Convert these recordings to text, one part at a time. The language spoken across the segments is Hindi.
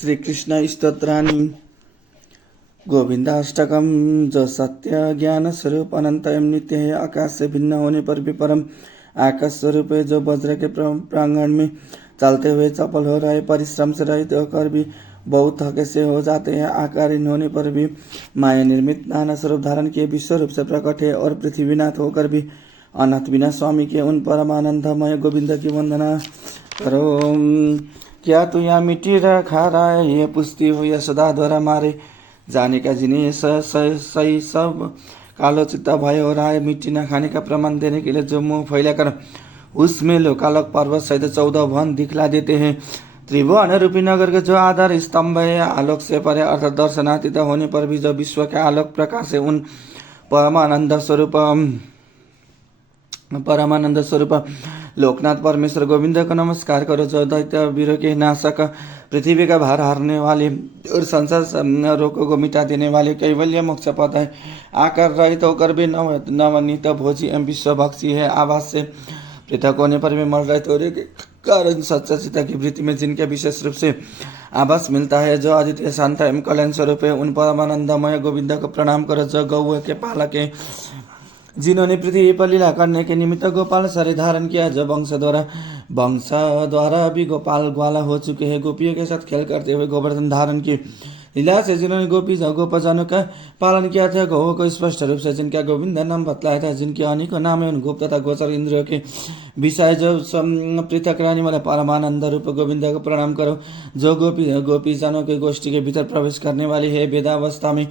श्री कृष्ण स्तोत्राणि गोविंदाष्टकम। जो सत्य ज्ञान स्वरूप अनंत एवं नित्य है, आकाश से भिन्न होने पर भी परम आकाश स्वरूप है, जो वज्र के प्रांगण में चलते हुए चपल हो रहे, परिश्रम से रहित होकर भी बहुत थके से हो जाते हैं, आकारहीन होने पर भी माया निर्मित नाना स्वरूप धारण किए विश्व रूप से प्रकट है, और पृथ्वीनाथ होकर भी अनाथ बिना स्वामी के उन परमानंदमय गोविंद की वंदना करो। क्या तू यहाँ मिट्टी खा रहा है, ये पुष्टि हो यशोदा द्वारा मारे जाने का जिन्हें सही सब कालो चित्ता भय हो रहा है। मिट्टी न खाने का प्रमाण देने के लिए जो मुंह फैलाकर उसमें लोकालोक पर्वत सहित 14 वन दिखला देते हैं। त्रिभुवन रूपी नगर के जो आधार स्तंभ है, आलोक से परे अर्थात दर्शनातीत होने पर भी जो विश्व के आलोक प्रकाश है, उन परमानंद स्वरूप लोकनाथ परमेश्वर गोविंद को नमस्कार करो, जो दैत्य वीरों के नाशक, पृथ्वी का भार हारने वाले और संसार रोगों को मिटा देने वाले कैवल्य मोक्ष पद है। आकार रहित होकर भी नवनीत भोजी एवं विश्वभक्षी है। आवाज से पृथक होने पर भी मर रहित होने के कारण सच्चा चिता की वृत्ति में जिनके विशेष रूप से आवास मिलता है, जो अद्वितीय शांत एवं कल्याण स्वरूप है, उन परमानंदमय गोविंद को प्रणाम करो, जो गौ के पालक है, जिन्होंने पृथ्वी पर लीला करने के निमित्त गोपाल शरीर धारण किया, जो वंश द्वारा भी गोपाल ग्वाला हो चुके हैं, गोपियों के साथ खेल करते हुए गोवर्धन धारण की लीला से जिन्होंने गोपजनों का पालन किया था, गौ को स्पष्ट रूप से जिनका गोविंद नाम बतलाया था, जिनके अनेकों नाम है, गुप्त तथा गोचर इंद्रियों के विषय जो पृथक रहने वाले परमानंद रूप गोविंद को प्रणाम करो, जो गोपीजनों के गोष्ठी के भीतर प्रवेश करने वाली है, वेदावस्था में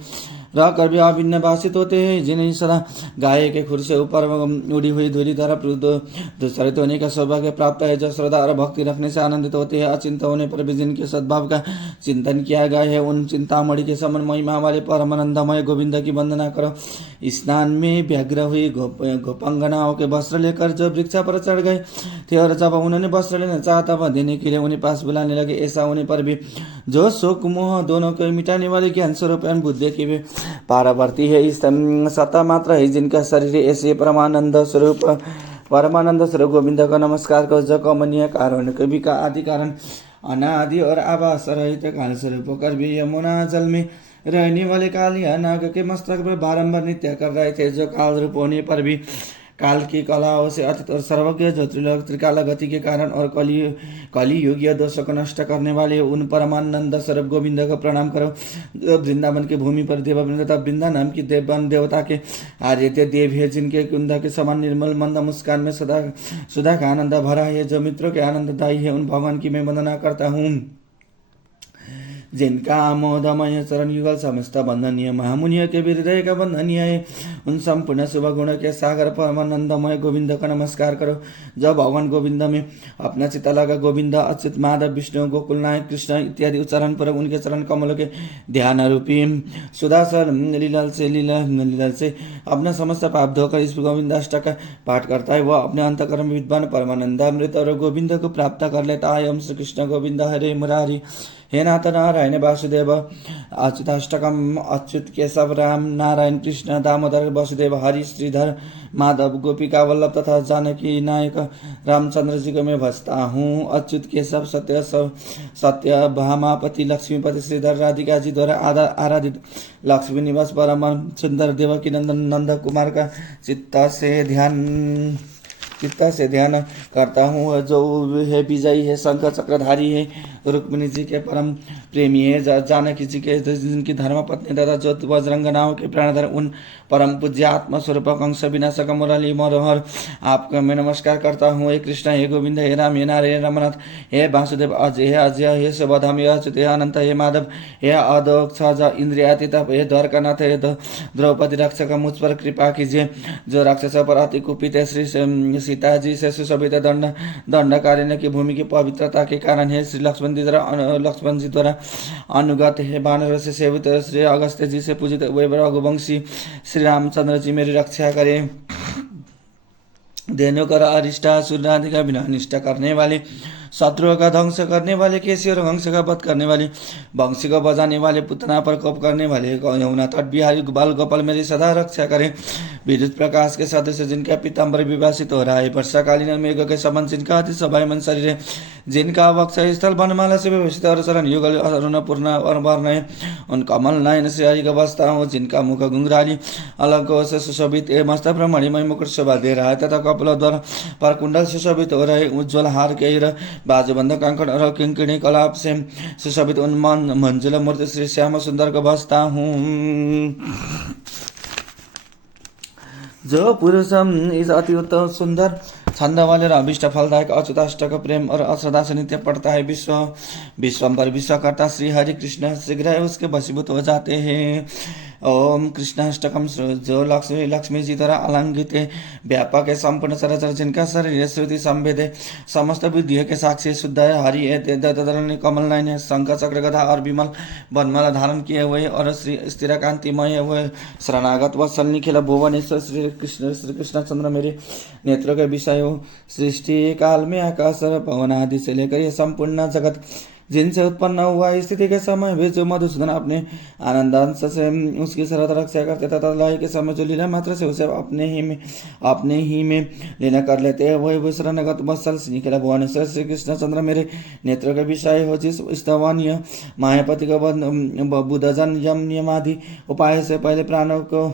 रहकर भी अभिन्न भाषित होते हैं, जिन्हें सदा गाय के खुर से ऊपर उड़ी हुई धूली द्वारा दूसरित होने का सौभाग्य प्राप्त है, जो श्रद्धा और भक्ति रखने से आनंदित होते हैं, अचिंत होने पर भी जिनके सद्भाव का चिंतन किया गया है, उन चिंतामणि के समान महिमा वाले परमानंदमय गोविंद की वंदना करो। स्नान में व्यग्र हुई गोपांगनाओं के वस्त्र लेकर जो वृक्ष पर चढ़ गए थे, और जब उन्होंने वस्त्र लेना चाहा तब देने के लिए उन्हें पास बुलाने लगे। ऐसा होने पर भी जो शोक मोह दोनों को मिटाने वाले ज्ञान स्वरूप बुद्धि की पारावर्ती है, इस सत्ता मात्र है, जिनका शरीर ऐसे परमानंद स्वरूप गोविंद का नमस्कार करो, जो कमनीय कारण कवि का आदि कारण अनादि और आभास रहित काल स्वरूप होकर भी यमुना जल में रहने वाले कालिया नाग के मस्तक पर बारंबार नृत्य कर रहे थे, जो काल रूप होने पर भी काल की कलाओं से अतीत और सर्वज्ञ, जो त्रिकाल गति के कारण और कली युगीय दोषों को नष्ट करने वाले उन परमानंद स्वरूप गोविंद को प्रणाम करो, जो वृंदावन की भूमि पर देववृंद तथा वृंदा नाम की देवता के आदित्य देव है, जिनके कुंदा के समान निर्मल मंद मुस्कान में सुधा का आनंद भरा है, जो मित्रों के आनंददायी है, उन भगवान की मैं वंदना करता हूँ, जिनका आमोदमय चरण युगल समस्त बंधनीय, महामुनियों के भी हृदय का बंधनीय है, उन संपूर्ण शुभ गुण के सागर परमानंदमय गोविंद का नमस्कार करो, जब भगवान गोविंद में अपना चित्त लगा। गोविंद, अच्युत, माधव, विष्णु, गोकुल नायक, कृष्ण इत्यादि उच्चारण पर उनके चरण कमलों के ध्यान रूपी सुधासर लीलल से अपना समस्त पाप धोकर इस गोविंदाष्टक का पाठ करता है, वह अपने अंतकर्म विद्वान परमानंदामृत और गोविंद को प्राप्त कर लेता है। ओम श्री कृष्ण गोविंद हरे मुरारी, हे नाथ नारायण वासुदेव, अच्युताष्टकम, अच्युत केशव राम नारायण कृष्ण दामोदर वासुदेव हरि श्रीधर माधव गोपिका वल्लभ तथा जानकी नायक रामचंद्र जी को मैं भजता हूँ। अच्युत केशव सत्य भामापति लक्ष्मीपति श्रीधर राधिका जी द्वारा आराधित लक्ष्मी निवास परम सुंदर देवकी नंदन नंद कुमार का चित्त से ध्यान करता हूँ, जो है विजयी है, शंख चक्रधारी है, रुक्मिणी जी के परम प्रेमी है, जानकी जी के जिनकी धर्मपत्नी तथा जो वज्रंगनाओं के प्राणधर उन परम पूज्य आत्मस्वरूप कंस विनाशक मुरली मनोहर आपका मैं नमस्कार करता हूँ। हे कृष्ण, हे गोविंद, हे राम, हे नारायण, रमनाथ, हे वासुदेव, अजय, हे अजय, हे सुबधाम, हे अच्युत, हे अनंत, हे माधव, हे अदोक्षज इंद्रियातीत, हे द्वारकानाथ, हे द्रौपदी रक्षक, मुझ पर कृपा कीजिए, जो राक्षसों पर अति कुपित है, श्री सीता जी से सुशोभित दंडकारण्य की भूमि की पवित्रता के कारण है, श्री लक्ष्मण जी द्वारा अनुगत है, वानरों से सेवित श्री अगस्त्य जी से पूजित वैभव रघुवंशी श्री रामचंद्र जी मेरी रक्षा करें। धेनु कर अरिष्टा सूर्यादि का बिना निष्ठा करने वाले शत्रुओं का ध्वंस करने वाले, केसी और हंस का वध करने वाले, बंशी को बजाने वाले, पुतना पर कोप करने वाले, यमुना तट बिहारी बाल गोपाल मेरी सदा रक्षा करें। विद्युत प्रकाश के सदस्य जिनका पीताम्बर विभाषित हो रहा है, वर्षाकालीन मेघ के समान जिनका अति सभायमन शरीर है, जिनका वक्ष स्थल बनमाला से व्यवस्थित और चरण युगल अरुणपूर्ण और वर्ण है, उन कमल नयन से आई अवस्था हो, जिनका मुख घुंघराली अलग से सुशोभित है, मस्तक पर मणिमय मुकुट शोभा दे रहा है तथा कपल द्वारा पर कुंडल सुशोभित हो रहे, उज्ज्वल हार के बाजूबंद कंकड़ और किंकिणी कलाप से सुशोभित उन्मान मंजुल मूर्ति श्री श्याम सुंदर को बसता हूँ। जो पुरुष इस अति उत्तम सुंदर छंद वाले और अभिष्ट फलदायक अच्युताष्टक प्रेम और अश्रद्धा से नित्य पढ़ता है, विश्वम्भर विश्वकर्ता श्री हरि कृष्ण शीघ्र उसके वशीभूत हो जाते हैं। ओम कृष्णाष्टकम जो लक्ष्मी जी द्वारा अलंकृत है, व्यापक है, संपूर्ण चराचर जिनका शरीर श्रुति संवेद है, समस्त बुद्धियों के साक्षी शुद्ध है, हरि है, कमल नयन है, शंख चक्र गदा और विमल बनमाला धारण किए हुए और श्री स्थिर कांतिमय हुए, शरणागत वत्सल निखिल भुवनेश्वर श्री कृष्ण चंद्र मेरे नेत्रों के विषय हो। सृष्टि काल में आकाश और पवन आदि से लेकर यह संपूर्ण जगत जिनसे उत्पन्न हुआ, स्थिति के समय वे जो मधुसूदन अपने आनंदांश से उसकी सरत रक्षा करते तथा लय के समय जो लीला मात्र से उसे अपने ही में लीला कर लेते हैं, वही शरणगत वत्सल निखिल भुवनेश्वर श्री कृष्ण चंद्र मेरे नेत्रों के विषय हो। जिस स्तवनीय मायापति को बुद्धजन यम नियमादि उपाय से पहले प्राणों को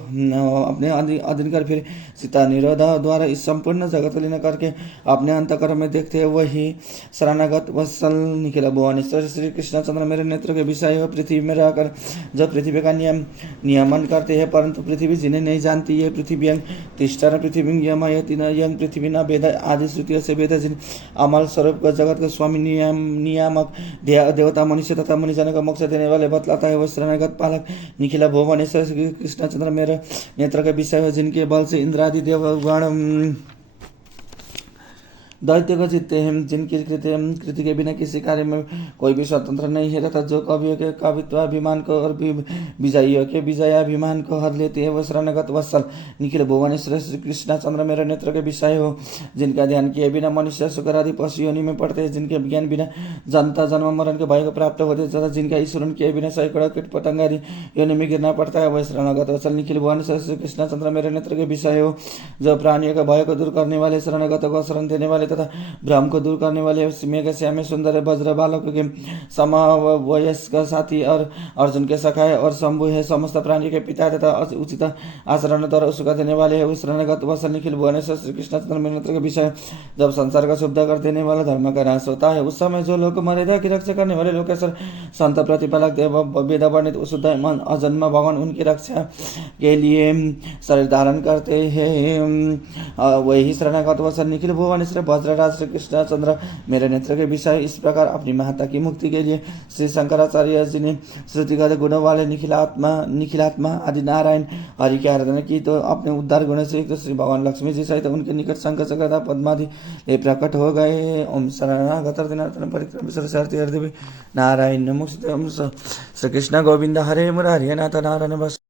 अपने अधीन कर फिर सीता निरोधा द्वारा इस संपूर्ण जगत लीला करके अपने अंतकर में देखते हैं, वही शरणगत वत्सल निखिल भुवनेश्वर श्री कृष्ण चंद्र मेरे नेत्र के विषय हो। पृथ्वी में रहकर जो पृथ्वी का नियमन करते हैं, परंतु पृथ्वी जिन्हें नहीं जानती है, पृथ्वी तिष्ठा पृथ्वी यंग पृथ्वी न वेद आदि श्रुतियों से वेद जिन अमल स्वरूप का जगत का स्वामी नियामक देवता मनुष्य तथा मुनिजन का मोक्ष देने वाले बतलाता है, वह शरणगत पालक निखिल भुवनेश्वर श्री कृष्ण चंद्र मेरे नेत्र के विषय हो, जिनके बल से इंद्रादि देवगण दैत्य को जीतते हैं, जिनकी कृति के बिना किसी कार्य में कोई भी स्वतंत्र नहीं है तथा जो कवियों के कवित्वाभिमान को और विजयियों के विजयाभिमान को हर लेते हैं, वह शरणगत वत्सल निखिल भुवनेश्वर श्री कृष्ण चंद्र मेरे नेत्र के विषय हो। जिनका ध्यान किए बिना मनुष्य शुक्र आदि पशु योनि में पड़ते हैं, जिनके ज्ञान बिना जनता जन्म मरण के भय को प्राप्त होते तथा जिनका ईश्वरन किए बिना सैकड़ों कीट पतंग आदि योनि में गिरना पड़ता है, वह शरणगत वत्सल निखिल भुवनेश्वर श्री कृष्ण चंद्र मेरे नेत्र के विषय हो। जो प्राणियों का भय को दूर करने वाले, शरणगत को शरण देने वाले तथा भ्रम को दूर करने वाले, मेघ श्याम सुंदर वज्र बालक के समवयस्क साथी और अर्जुन के सखा है और शंभु है, समस्त प्राणी के पिता तथा उचित आचरण द्वारा सुख देने वाले है, शरणगत वत्सल निखिल भुवनेश्वर श्री कृष्ण चंद्र मेरे नेत्र के विषय। जब संसार का शुद्ध कर देने वाला धर्म का नाश होता है, उस समय जो लोग मर्यादा की रक्षा करने वाले लोग संत प्रतिपालक देव वेद वर्णित शुद्ध मन अजन्म भगवान उनकी रक्षा के लिए शरीर धारण करते हैं, वही शरणगत वत्सल निखिल भुवनेश्वर वज्रराज श्री कृष्ण चंद्र मेरे नेत्र के विषय। इस प्रकार अपनी महत्ता की मुक्ति के लिए श्री शंकराचार्य जी ने श्रुतिगत गुणों वाले निखिलात्मा आदि नारायण हरि की आराधना की, तो अपने उद्धार गुण से तो श्री भगवान लक्ष्मी जी सहित उनके निकट शंकर चक्रधा पद्मादि प्रकट हो गए। ओम शरणागत दिनार्दन परिक्रम सरस्वती हृदय नारायण नमोस्तुते। श्री कृष्ण गोविंद हरे मुरारी नाथ नारायण बस।